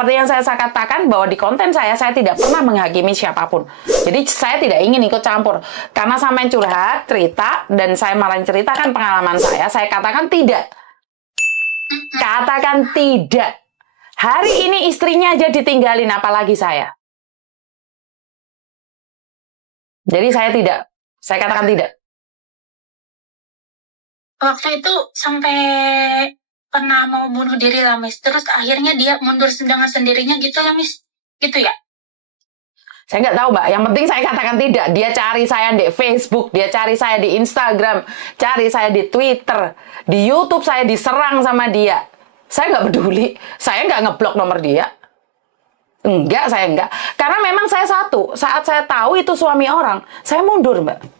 seperti yang saya katakan bahwa di konten saya tidak pernah menghakimi siapapun. Jadi saya tidak ingin ikut campur. Karena sampean curhat, cerita, dan saya malah ceritakan pengalaman saya katakan tidak. Katakan tidak. Hari ini istrinya aja ditinggalin, apalagi saya. Jadi saya katakan tidak. Waktu itu sampai pernah mau bunuh diri lah, Miss. Terus akhirnya dia mundur dengan sendirinya gitu lah, Miss. Gitu ya? Saya nggak tahu, Mbak. Yang penting saya katakan tidak. Dia cari saya di Facebook, dia cari saya di Instagram, cari saya di Twitter, di YouTube saya diserang sama dia. Saya nggak peduli. Saya nggak ngeblok nomor dia. Enggak, saya enggak. Karena memang saya satu. Saat saya tahu itu suami orang, saya mundur, Mbak.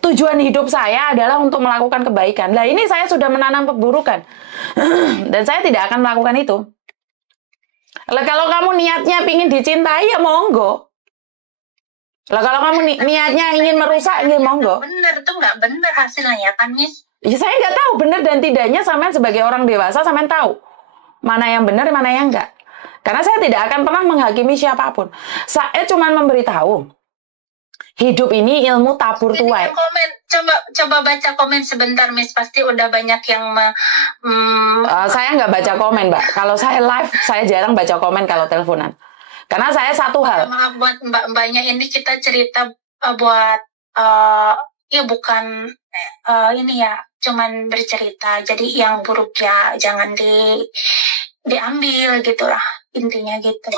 Tujuan hidup saya adalah untuk melakukan kebaikan. Nah, ini saya sudah menanam keburukan. Dan saya tidak akan melakukan itu. Lah, kalau kamu niatnya ingin dicintai, ya monggo. Lah, kalau kamu niatnya ingin merusak, ya monggo. Bener, itu nggak bener hasilnya kan, Miss? Ya, saya nggak tahu benar dan tidaknya. Sampean sebagai orang dewasa, sampean tahu mana yang benar, mana yang enggak. Karena saya tidak akan pernah menghakimi siapapun. Saya cuma memberitahu. Hidup ini ilmu tabur tuai. Coba baca komen sebentar, Miss. Pasti udah banyak yang saya nggak baca komen, Mbak. Kalau saya live, saya jarang baca komen kalau teleponan. Karena saya satu hal. Maaf buat mbak-mbaknya, ini kita cerita buat ya bukan ini ya, cuman bercerita. Jadi yang buruk ya jangan diambil gitulah, intinya gitu.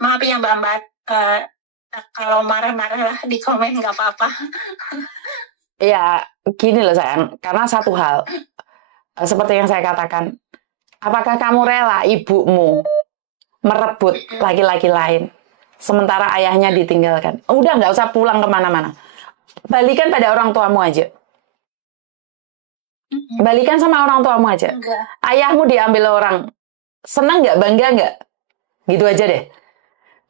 Maaf ya mbak-mbak. Kalau marah-marah lah di komen, nggak apa-apa. Ya, gini loh sayang. Karena satu hal, seperti yang saya katakan, apakah kamu rela ibumu merebut laki-laki lain, sementara ayahnya ditinggalkan? Udah, nggak usah pulang kemana-mana. Balikan pada orang tuamu aja. Balikan sama orang tuamu aja. Enggak. Ayahmu diambil orang. Senang nggak? Bangga nggak? Gitu aja deh.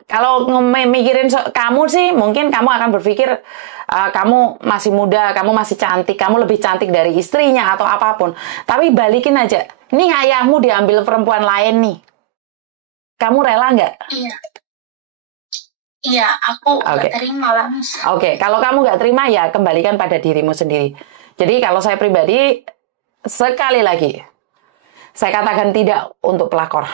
Kalau mikirin kamu sih, mungkin kamu akan berpikir kamu masih muda, kamu masih cantik, kamu lebih cantik dari istrinya atau apapun. Tapi balikin aja. Ini ayahmu diambil perempuan lain nih. Kamu rela nggak? Iya. Iya, aku nggak terima lah, Miss. Oke, kalau kamu nggak terima ya kembalikan pada dirimu sendiri. Jadi kalau saya pribadi, sekali lagi, saya katakan tidak untuk pelakor.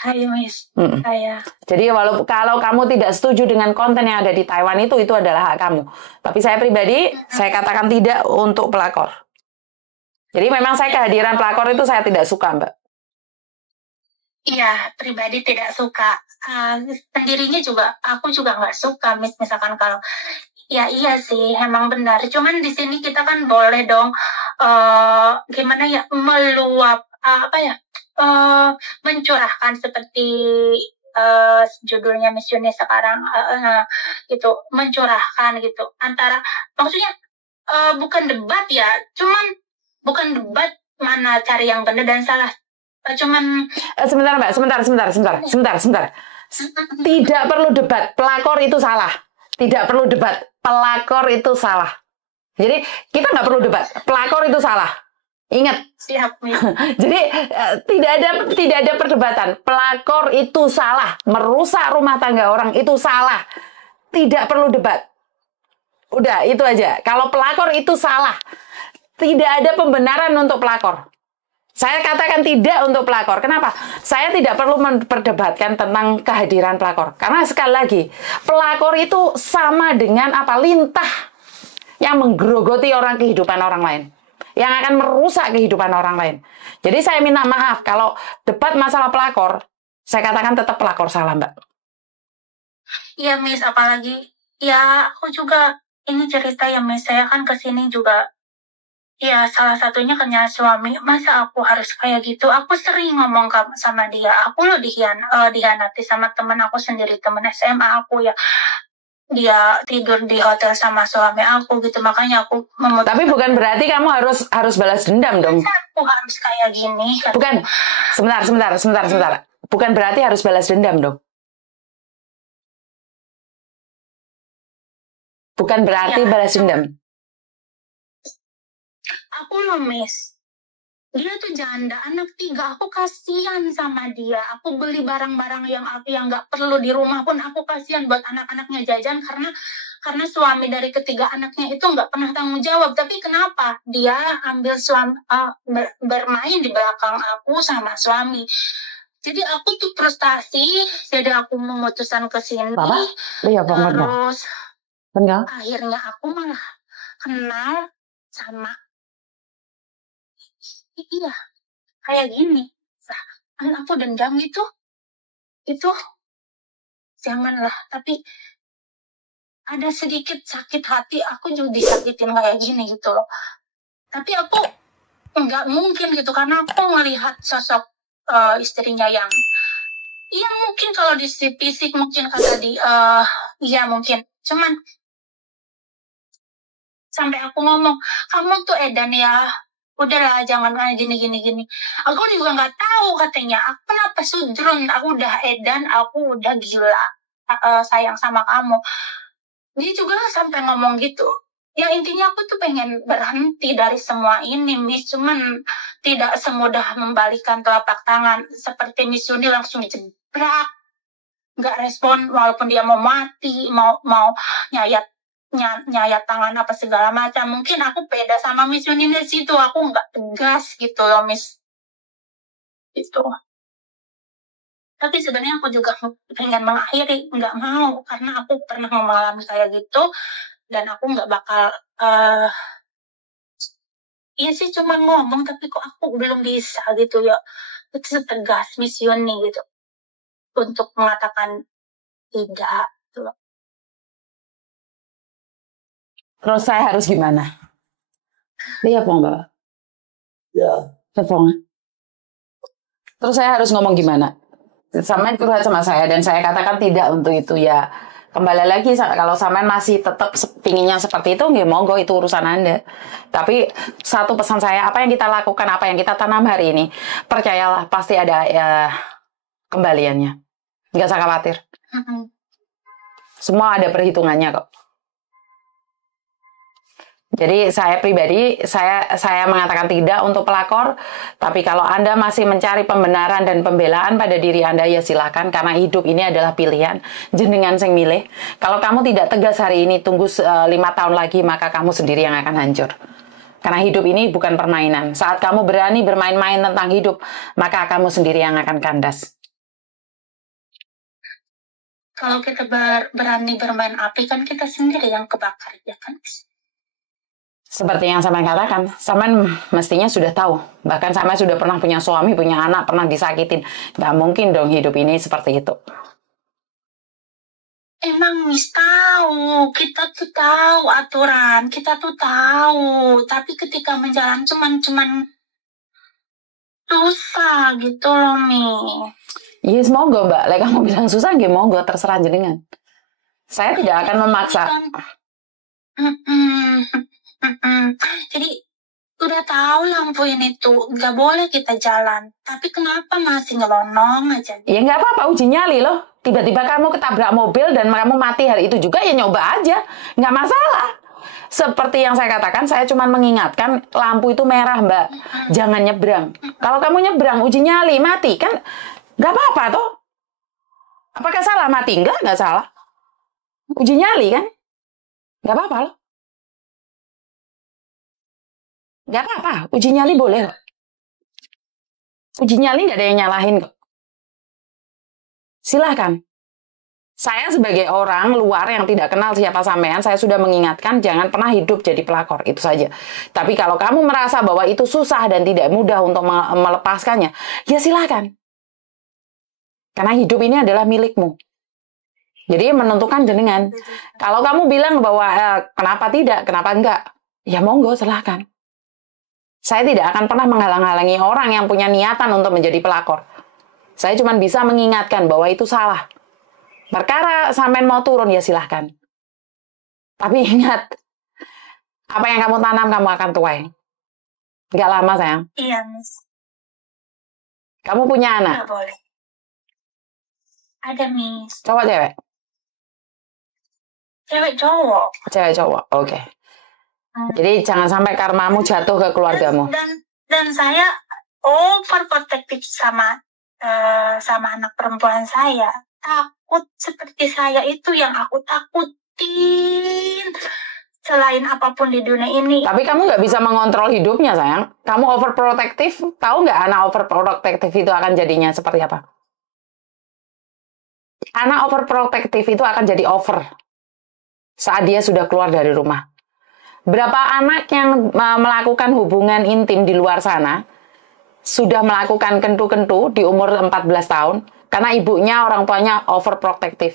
Hai, Miss. Saya. Jadi kalau kamu tidak setuju dengan konten yang ada di Taiwan itu adalah hak kamu. Tapi saya pribadi, saya katakan tidak untuk pelakor. Jadi memang saya kehadiran pelakor itu saya tidak suka, Mbak. Iya, pribadi tidak suka. Sendirinya juga, aku juga nggak suka, Miss. Misalkan kalau, ya iya sih, emang benar. Cuman di sini kita kan boleh dong, gimana ya, meluap, mencurahkan seperti judulnya Miss Yuni sekarang, gitu, mencurahkan gitu. Maksudnya bukan debat ya, cuman bukan debat mana cari yang benar dan salah. Cuman sebentar Mbak, sebentar. Tidak perlu debat, pelakor itu salah. Tidak perlu debat, pelakor itu salah. Jadi kita nggak perlu debat, pelakor itu salah. Ingat. Siap. Jadi tidak ada perdebatan. Pelakor itu salah, merusak rumah tangga orang itu salah. Tidak perlu debat. Udah, itu aja. Kalau pelakor itu salah, tidak ada pembenaran untuk pelakor. Saya katakan tidak untuk pelakor. Kenapa? Saya tidak perlu memperdebatkan tentang kehadiran pelakor. Karena sekali lagi, pelakor itu sama dengan lintah yang menggerogoti kehidupan orang lain. Yang akan merusak kehidupan orang lain. Jadi saya minta maaf kalau debat masalah pelakor, saya katakan tetap pelakor salah, Mbak. Iya, Miss, apalagi ya aku juga ini cerita ya, Miss, saya kan kesini juga. Ya, salah satunya karena suami. Masa aku harus kayak gitu? Aku sering ngomong sama dia. Aku loh dihianati sama teman aku sendiri, teman SMA aku ya. Dia tidur di hotel sama suami aku gitu. Makanya aku memutuskan. Tapi bukan berarti kamu harus balas dendam dong. Masa aku harus kayak gini? Bukan. Sebentar. Bukan berarti harus balas dendam dong. Bukan berarti balas dendam. Aku loh, Miss. Dia tuh janda, anak 3. Aku kasihan sama dia. Aku beli barang-barang yang nggak perlu di rumah pun aku kasihan buat anak-anaknya jajan karena suami dari ketiga anaknya itu nggak pernah tanggung jawab. Tapi kenapa dia ambil bermain di belakang aku sama suami? Jadi aku tuh frustasi, jadi aku memutuskan ke sini. Iya, Terus enggak. akhirnya aku malah kenal sama iya kayak gini. Nah, kan aku dendam itu janganlah. Tapi ada sedikit sakit hati, aku juga disakitin kayak gini gitu loh. Tapi aku nggak mungkin gitu karena aku melihat sosok istrinya yang iya mungkin kalau di fisik mungkin kata di iya mungkin, cuman sampai aku ngomong kamu tuh edan ya, udahlah jangan gini. Aku juga nggak tahu katanya aku kenapa sudrun, aku udah edan, aku udah gila sayang sama kamu. Dia juga sampai ngomong gitu. Ya intinya aku tuh pengen berhenti dari semua ini, Miss. Cuman tidak semudah membalikan telapak tangan. Seperti Miss Yuni langsung jebrak. Nggak respon walaupun dia mau mati, mau nyayat tangan apa segala macam. Mungkin aku beda sama Miss Yuni di situ. Aku nggak tegas gitu loh, Miss. Gitu. Tapi sebenarnya aku juga pengen mengakhiri, nggak mau karena aku pernah mengalami kayak gitu dan aku nggak bakal iya sih cuma ngomong tapi kok aku belum bisa gitu ya, itu setegas Miss Yuni gitu untuk mengatakan tidak gitu. Terus saya harus gimana? Iya, Pong. Ya. Terus saya harus ngomong gimana? Samen curhat sama saya dan saya katakan tidak untuk itu ya. Kembali lagi kalau Samen masih tetap pinginnya seperti itu, nggak monggo itu urusan Anda. Tapi satu pesan saya, apa yang kita lakukan, apa yang kita tanam hari ini, percayalah pasti ada ya kembaliannya. Nggak usah khawatir. Semua ada perhitungannya kok. Jadi saya pribadi, saya mengatakan tidak untuk pelakor, tapi kalau Anda masih mencari pembenaran dan pembelaan pada diri Anda, ya silakan, karena hidup ini adalah pilihan, jenengan sing milih. Kalau kamu tidak tegas hari ini, tunggu 5 tahun lagi, maka kamu sendiri yang akan hancur. Karena hidup ini bukan permainan. Saat kamu berani bermain-main tentang hidup, maka kamu sendiri yang akan kandas. Kalau kita berani bermain api, kan kita sendiri yang kebakar, ya kan? Seperti yang Samen katakan, Samen mestinya sudah tahu. Bahkan Samen sudah pernah punya suami, punya anak, pernah disakitin. Gak mungkin dong hidup ini seperti itu. Emang Miss tahu, kita tuh tahu aturan, kita tuh tahu. Tapi ketika menjalan cuman susah gitu loh, Mi. Iya, semoga Mbak. Like kamu bilang susah, nggak monggo, terserah jenengan. Saya tidak akan memaksa. Jadi udah tahu lampu ini tuh nggak boleh kita jalan, tapi kenapa masih ngelonong aja? Ya nggak apa-apa, uji nyali loh. Tiba-tiba kamu ketabrak mobil dan kamu mati hari itu juga, ya nyoba aja, nggak masalah. Seperti yang saya katakan, saya cuma mengingatkan lampu itu merah Mbak, jangan nyebrang. Kalau kamu nyebrang, uji nyali, mati kan nggak apa-apa toh. Apakah salah mati? Nggak salah. Uji nyali kan, nggak apa-apa loh. Nggak apa-apa, uji nyali boleh kok. Uji nyali nggak ada yang nyalahin kok. Silahkan. Saya sebagai orang luar yang tidak kenal siapa sampean, saya sudah mengingatkan jangan pernah hidup jadi pelakor, itu saja. Tapi kalau kamu merasa bahwa itu susah dan tidak mudah untuk melepaskannya, ya silahkan. Karena hidup ini adalah milikmu. Jadi menentukan jenengan. Kalau kamu bilang bahwa kenapa tidak, kenapa enggak, ya monggo silahkan. Saya tidak akan pernah menghalang-halangi orang yang punya niatan untuk menjadi pelakor. Saya cuma bisa mengingatkan bahwa itu salah. Perkara sampean mau turun, ya silahkan. Tapi ingat, apa yang kamu tanam, kamu akan tuai. Nggak lama, sayang. Iya, Miss. Kamu punya anak? Nggak boleh. Ada, Miss. Cowok, cewek? Cewek, cowok. Cewek, cowok, oke. Jadi jangan sampai karmamu jatuh ke keluargamu. Dan saya overprotective sama anak perempuan saya. Takut seperti saya itu yang aku takutin. Selain apapun di dunia ini. Tapi kamu nggak bisa mengontrol hidupnya, sayang. Kamu overprotective, tahu nggak anak overprotective itu akan jadinya seperti apa? Anak overprotective itu akan jadi over saat dia sudah keluar dari rumah. Berapa anak yang melakukan hubungan intim di luar sana sudah melakukan kentu-kentu di umur 14 tahun karena ibunya, orang tuanya overprotective.